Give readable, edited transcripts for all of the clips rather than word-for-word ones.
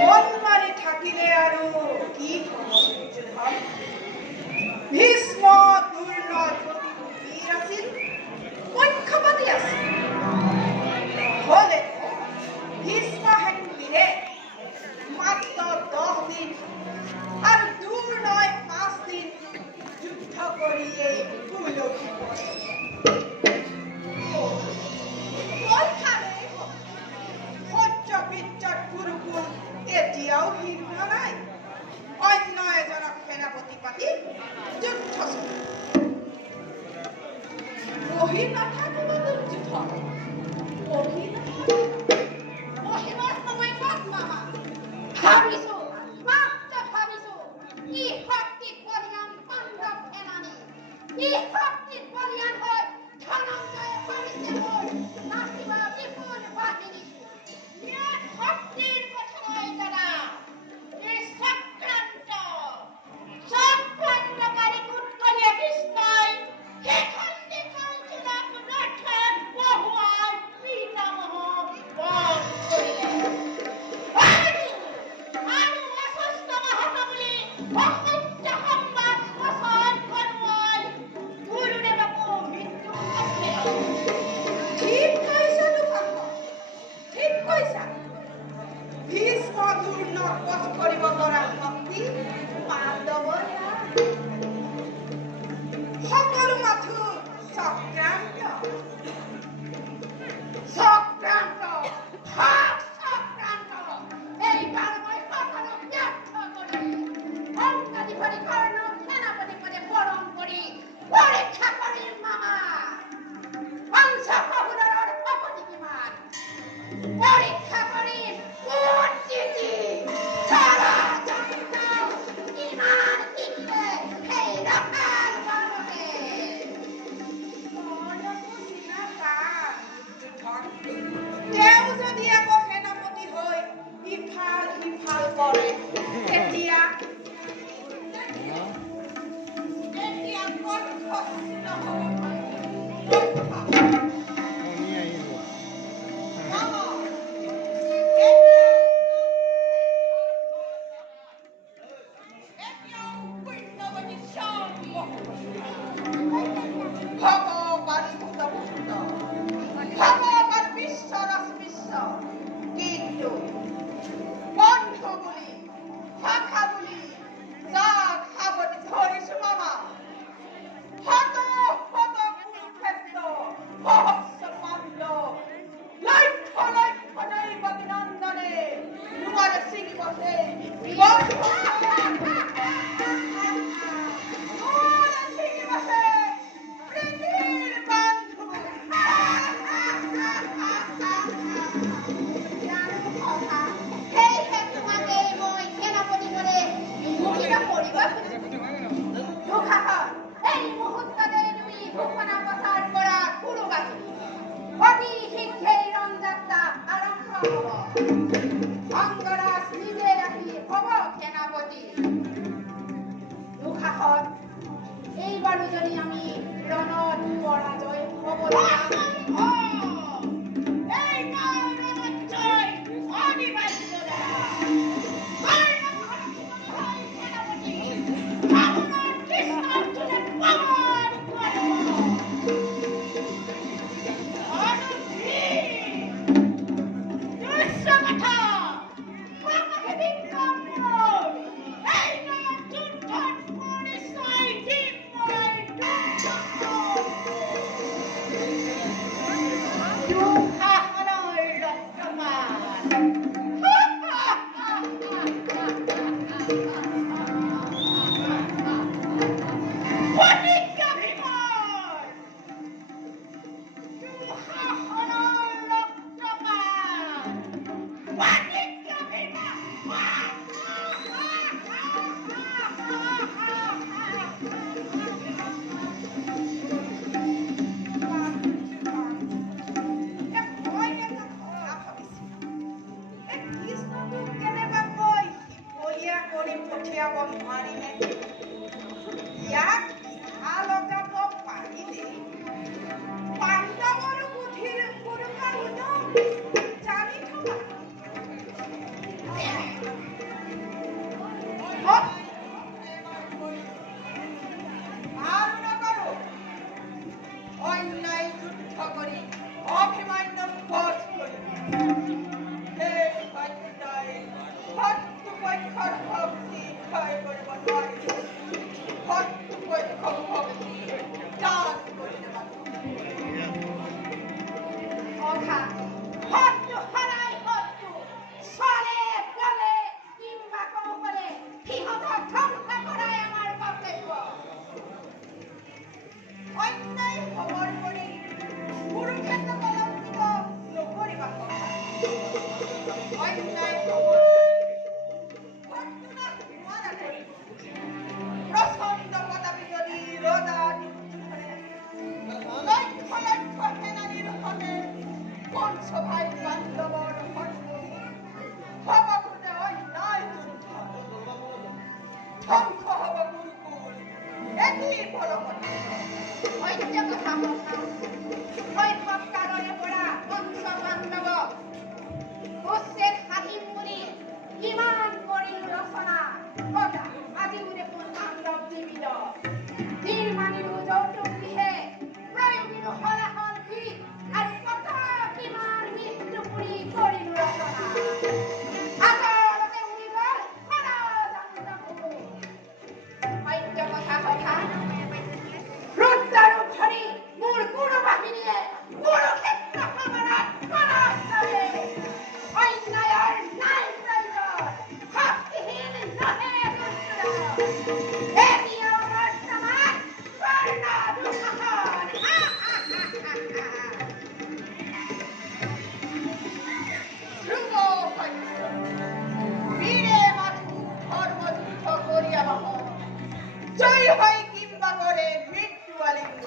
মন মাৰি থাকিলে আৰু কি হ'ব যুদ্ধ? ভীষ্ম দুৰ্ণৰ প্ৰতিটো বীৰ আছিল, পক্ষপাতী আছিল। হ'লে ভীষ্ম হেন বীৰে মাত্ৰ 10 দিন আৰু দুৰ্ণয় 5 দিন যুদ্ধ কৰিয়েই ভূলুকি পৰে। গুৰুকুল এতিয়াও শেষ হোৱা নাই। অন্য এজনক সেনাপতি পাতি যুদ্ধ চলিব। বহি নাথাকিব যুদ্ধ, বহি বহিবৰ সময় ক'ত মামা? ভাবিছো, মাত্ৰ ভাবিছো, কি শক্তিত বলিয়ান পাণ্ডৱ সেনানী, কি শক্তিত বলিয়ান হৈ ধনঞ্জয়ে পাৰিছে মোৰ নাচিব বিপুল বাহিনী। শক্তিৰ কথা নাই দাদা, এই চক্ৰান্তকাৰী কুটকলীয়া কৃষ্ণই সেইখন দেশৰ জোনাক ৰথত বহুৱাই পিতামহক বধ কৰিলে। আৰু অসুস্থ নহ'ব বুলি অসত্য সংবাদ প্ৰচাৰ কৰোৱাই গুৰুদেৱকো মৃত্যু মুখত ঠিক কৈছা দুভাষ, ঠিক কৈছা। ভীষ্ম দুৰ্ণক বধ কৰিব পৰা শক্তি পাণ্ডৱৰ নাই। সকলো মাথো চক্ৰান্ত, চক্ৰান্ত, চক্ৰান্ত। এইবাৰ মই সকলো ব্যৰ্থ কৰি অংকাধিপতি কৰ্ণক সেনাপতি পদে বৰণ কৰি পৰীক্ষা কৰিম মামা। পঞ্চপ্ৰহৰৰ শপতি কিমান পৰীক্ষা কৰিম। কোন জিতি সাৰা জগত কিমান শিকিলে সেই ৰসাল বালকে। তেওঁ যদি আকৌ সেনাপতি হৈ ইফাল সিফাল কৰে তেতিয়া কণ্ঠস্থিত হ'ব। কিন্তু বন্ধু বুলি ভাষা বুলি যাক সাৱটি ধৰিছো মামা, শত শত কুৰুক্ষেত্ৰ অভিমান্য পথ কৰি হে সত্যই কৰ্তৃপক্ষৰ ভক্তি ক্ষয় কৰিব নোৱাৰিলে কৰ্তৃপক্ষৰ ভক্তি ত্যাগ কৰি অঘা শত্ৰু হৰাই শত্ৰু চলে বলে কিংবা কৌশলে সিহঁতক ধ্বংস কৰাই আমাৰ কৰ্তব্য অন্যায় খবৰ কৰি কুৰুক্ষেত্ৰ কলংকিত নকৰিবা অন্যায় খবৰ প্ৰচণ্ড পতাপি যদি ৰজা লক্ষ লক্ষ সেনানীৰ সতে পঞ্চভাই বান্ধৱৰ হব খোজে অন্যায় ধ্বংস হব গুৰুকুল এটি ফলকতে সত্য কথা কথা শৈশৱ কালৰে পৰা পঞ্চ পাণ্ডৱ উচ্ছেদ সাধিম বুলি কিমান কৰিলো ৰচনা কটা আজিও দেখোন পাণ্ডৱ জীৱিত নিৰ্মাণিৰো যৌতুক দিহে প্ৰয়োগীৰো হলাহল গীত আৰু কটা কিমান মৃত্যু পুৰি কৰিলো ৰচনা আগৰতে উৰি গ'ল সদা জানো সত্য কথা কথা ৰুদ্ৰৰূপ ধৰি মোৰ গুৰু বাহিনীয়ে কুৰুক্ষেত্ৰ সমৰত পৰাজ কৰে অন্যায়ৰ নাই প্ৰয়োজন শক্তিহীন নহে দুষ্ট এতিয়াও বৰ্তমান স্বৰ্ণ দুঃশাসন ধ্ৰুৱ সত্য বীৰে মাথো ধৰ্মযুদ্ধ কৰিয়া বহ জয় হয় কিম্বা কৰে মৃত্যু আলিঙ্গ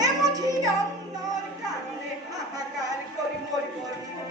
এমঠি অন্নৰ কাৰণে হাহাকাৰ কৰি মৰিব